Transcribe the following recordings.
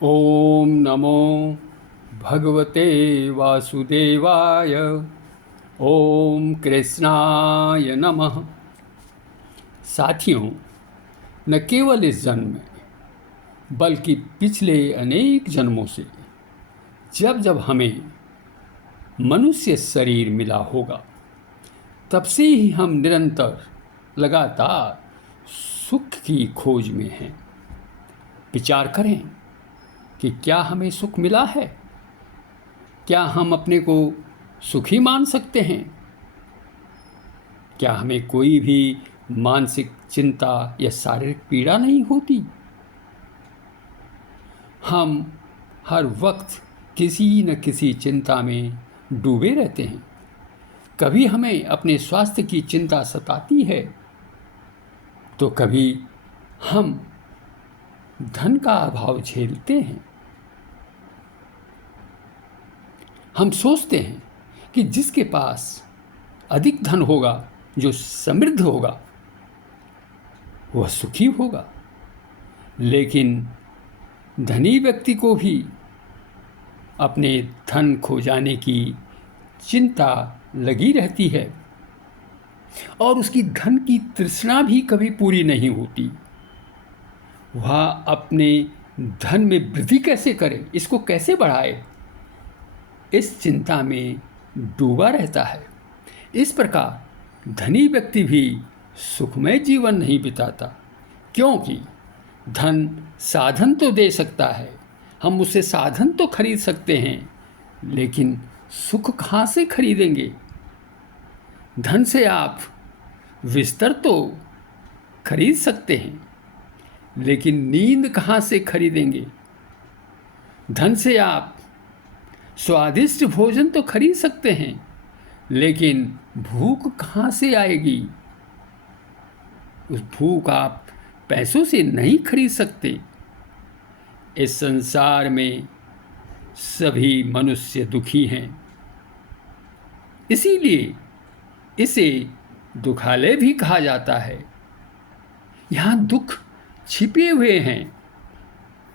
ओम नमो भगवते वासुदेवाय। ओम कृष्णाय नमः। साथियों, न केवल इस जन्म में बल्कि पिछले अनेक जन्मों से जब जब हमें मनुष्य शरीर मिला होगा, तब से ही हम निरंतर लगातार सुख की खोज में हैं। विचार करें कि क्या हमें सुख मिला है? क्या हम अपने को सुखी मान सकते हैं? क्या हमें कोई भी मानसिक चिंता या शारीरिक पीड़ा नहीं होती? हम हर वक्त किसी न किसी चिंता में डूबे रहते हैं। कभी हमें अपने स्वास्थ्य की चिंता सताती है, तो कभी हम धन का अभाव झेलते हैं। हम सोचते हैं कि जिसके पास अधिक धन होगा, जो समृद्ध होगा, वह सुखी होगा। लेकिन धनी व्यक्ति को भी अपने धन खो जाने की चिंता लगी रहती है और उसकी धन की तृष्णा भी कभी पूरी नहीं होती। वह अपने धन में वृद्धि कैसे करे, इसको कैसे बढ़ाए, इस चिंता में डूबा रहता है। इस प्रकार धनी व्यक्ति भी सुखमय जीवन नहीं बिताता, क्योंकि धन साधन तो दे सकता है, हम उससे साधन तो खरीद सकते हैं, लेकिन सुख कहाँ से खरीदेंगे? धन से आप बिस्तर तो खरीद सकते हैं, लेकिन नींद कहाँ से खरीदेंगे? धन से आप स्वादिष्ट भोजन तो खरीद सकते हैं, लेकिन भूख कहाँ से आएगी? उस भूख आप पैसों से नहीं खरीद सकते। इस संसार में सभी मनुष्य दुखी हैं, इसीलिए इसे दुखालय भी कहा जाता है। यहाँ दुख छिपे हुए हैं,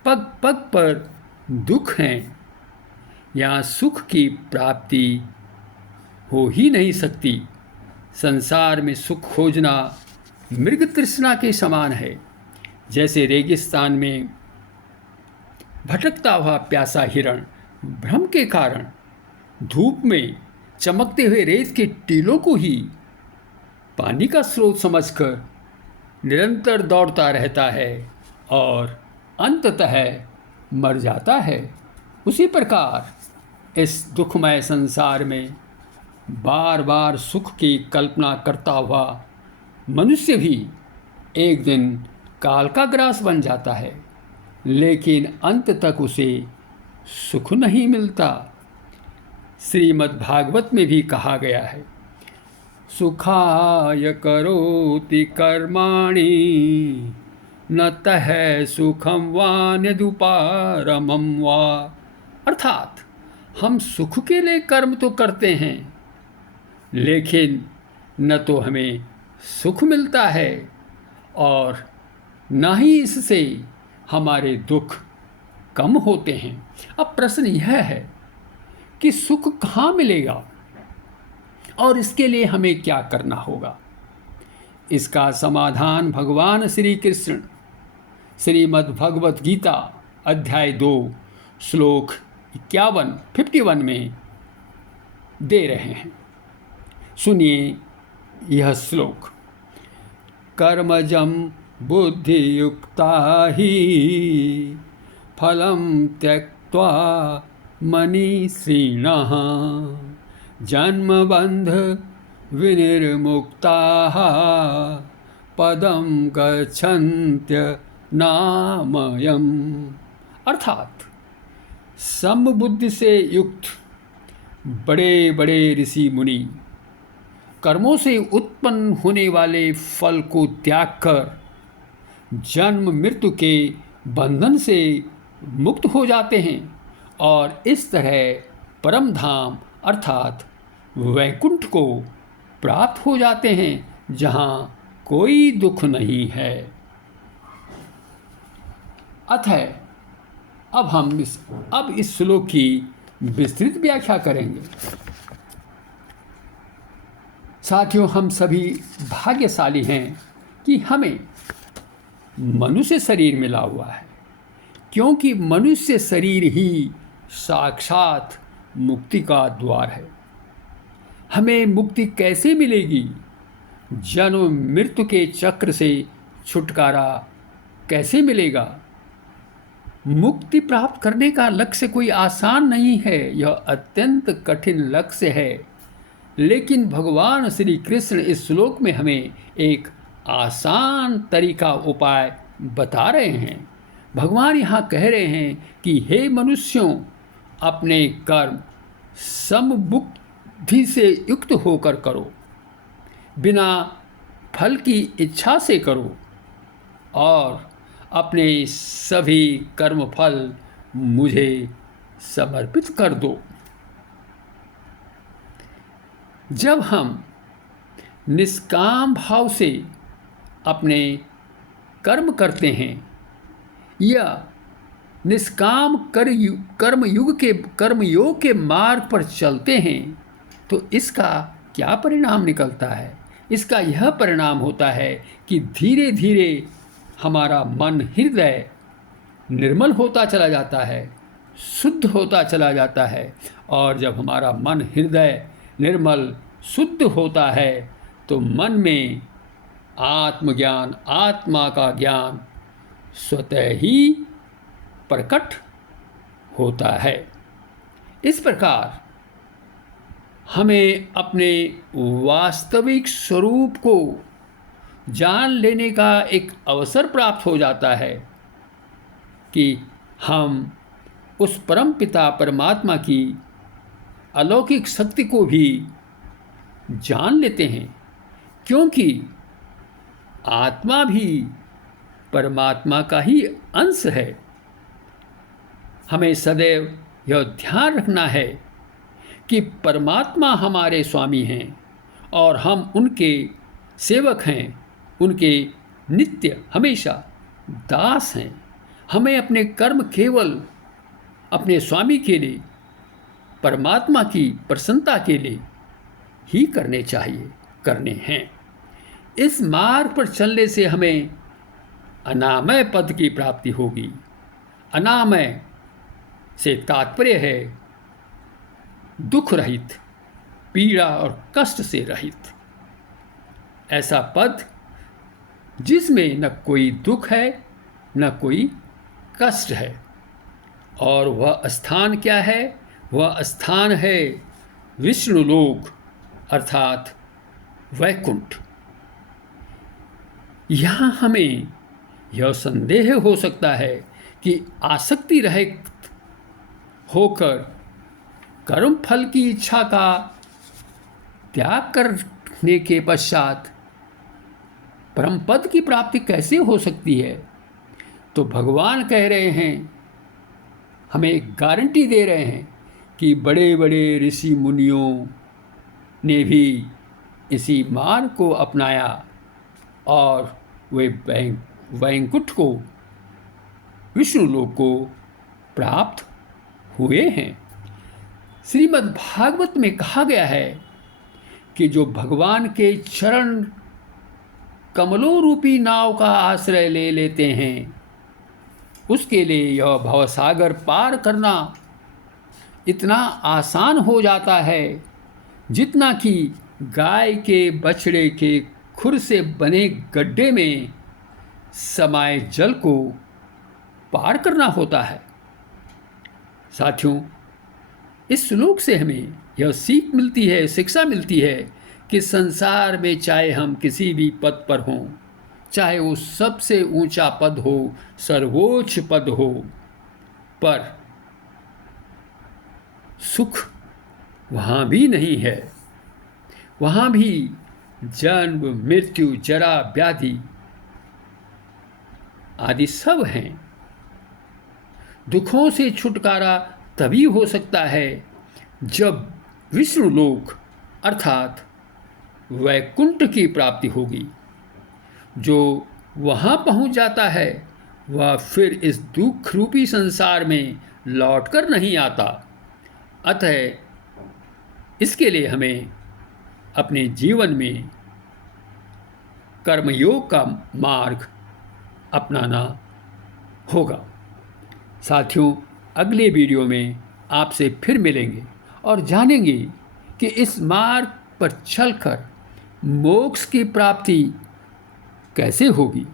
पग पग पर दुख हैं। यहाँ सुख की प्राप्ति हो ही नहीं सकती। संसार में सुख खोजना मृग तृष्णा के समान है। जैसे रेगिस्तान में भटकता हुआ प्यासा हिरण भ्रम के कारण धूप में चमकते हुए रेत के टीलों को ही पानी का स्रोत समझकर निरंतर दौड़ता रहता है और अंततः मर जाता है। उसी प्रकार इस दुखमय संसार में बार बार सुख की कल्पना करता हुआ मनुष्य भी एक दिन काल का ग्रास बन जाता है, लेकिन अंत तक उसे सुख नहीं मिलता। श्रीमद् भागवत में भी कहा गया है, सुखाय करोति कर्माणि न तह सुखम वा न्यदुपारमं वा। अर्थात हम सुख के लिए कर्म तो करते हैं, लेकिन न तो हमें सुख मिलता है और न ही इससे हमारे दुख कम होते हैं। अब प्रश्न यह है कि सुख कहाँ मिलेगा और इसके लिए हमें क्या करना होगा? इसका समाधान भगवान श्री कृष्ण श्रीमद् भगवत गीता अध्याय 2 श्लोक 51 में दे रहे हैं। सुनिए यह श्लोक। कर्मजं बुद्धियुक्ता ही फलं त्यक्त्वा मनीषिणः जन्मबन्ध विनिर्मुक्ताः पदं गच्छन्त्य नामयम्। अर्थात समबुद्धि से युक्त बड़े बड़े ऋषि मुनि कर्मों से उत्पन्न होने वाले फल को त्याग कर जन्म मृत्यु के बंधन से मुक्त हो जाते हैं और इस तरह परम धाम अर्थात वैकुंठ को प्राप्त हो जाते हैं, जहाँ कोई दुख नहीं है। अतः अब इस श्लोक की विस्तृत व्याख्या करेंगे। साथियों, हम सभी भाग्यशाली हैं कि हमें मनुष्य शरीर मिला हुआ है, क्योंकि मनुष्य शरीर ही साक्षात मुक्ति का द्वार है। हमें मुक्ति कैसे मिलेगी? जन्म मृत्यु के चक्र से छुटकारा कैसे मिलेगा? मुक्ति प्राप्त करने का लक्ष्य कोई आसान नहीं है, यह अत्यंत कठिन लक्ष्य है। लेकिन भगवान श्री कृष्ण इस श्लोक में हमें एक आसान तरीका उपाय बता रहे हैं। भगवान यहाँ कह रहे हैं कि हे मनुष्यों, अपने कर्म समबुद्धि से युक्त होकर करो, बिना फल की इच्छा से करो, और अपने सभी कर्म फल मुझे समर्पित कर दो। जब हम निष्काम भाव से अपने कर्म करते हैं या निष्काम कर्मयोग के मार्ग पर चलते हैं, तो इसका क्या परिणाम निकलता है? इसका यह परिणाम होता है कि धीरे धीरे हमारा मन हृदय निर्मल होता चला जाता है, शुद्ध होता चला जाता है। और जब हमारा मन हृदय निर्मल शुद्ध होता है तो मन में आत्मज्ञान, आत्मा का ज्ञान स्वतः ही प्रकट होता है। इस प्रकार हमें अपने वास्तविक स्वरूप को जान लेने का एक अवसर प्राप्त हो जाता है कि हम उस परम पिता परमात्मा की अलौकिक शक्ति को भी जान लेते हैं, क्योंकि आत्मा भी परमात्मा का ही अंश है। हमें सदैव यह ध्यान रखना है कि परमात्मा हमारे स्वामी हैं और हम उनके सेवक हैं, उनके नित्य हमेशा दास हैं। हमें अपने कर्म केवल अपने स्वामी के लिए, परमात्मा की प्रसन्नता के लिए ही करने चाहिए, करने हैं। इस मार्ग पर चलने से हमें अनामय पद की प्राप्ति होगी। अनामय से तात्पर्य है दुख रहित, पीड़ा और कष्ट से रहित। ऐसा पद जिसमें न कोई दुख है न कोई कष्ट है। और वह स्थान क्या है? वह स्थान है विष्णुलोक अर्थात वैकुंठ। यहाँ हमें यह संदेह हो सकता है कि आसक्ति रहित होकर कर्म फल की इच्छा का त्याग करने के पश्चात परम पद की प्राप्ति कैसे हो सकती है? तो भगवान कह रहे हैं, हमें गारंटी दे रहे हैं कि बड़े बड़े ऋषि मुनियों ने भी इसी मार्ग को अपनाया और वे वैकुंठ को, विष्णुलोक को प्राप्त हुए हैं। श्रीमद् भागवत में कहा गया है कि जो भगवान के चरण कमलों रूपी नाव का आश्रय ले लेते हैं, उसके लिए यह भवसागर पार करना इतना आसान हो जाता है जितना कि गाय के बछड़े के खुर से बने गड्ढे में समाये जल को पार करना होता है। साथियों, इस श्लोक से हमें यह सीख मिलती है, शिक्षा मिलती है कि संसार में चाहे हम किसी भी पद पर हों, चाहे वो सबसे ऊंचा पद हो, सर्वोच्च पद हो, पर सुख वहाँ भी नहीं है। वहाँ भी जन्म, मृत्यु, जरा, व्याधि आदि सब हैं। दुखों से छुटकारा तभी हो सकता है जब विष्णुलोक अर्थात वैकुंठ की प्राप्ति होगी। जो वहाँ पहुँच जाता है वह फिर इस दुख रूपी संसार में लौटकर नहीं आता। अतः इसके लिए हमें अपने जीवन में कर्मयोग का मार्ग अपनाना होगा। साथियों, अगले वीडियो में आपसे फिर मिलेंगे और जानेंगे कि इस मार्ग पर चलकर मोक्ष की प्राप्ति कैसे होगी।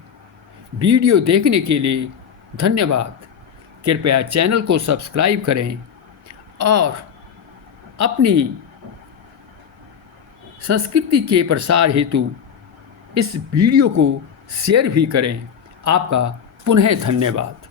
वीडियो देखने के लिए धन्यवाद। कृपया चैनल को सब्सक्राइब करें और अपनी संस्कृति के प्रसार हेतु इस वीडियो को शेयर भी करें। आपका पुनः धन्यवाद।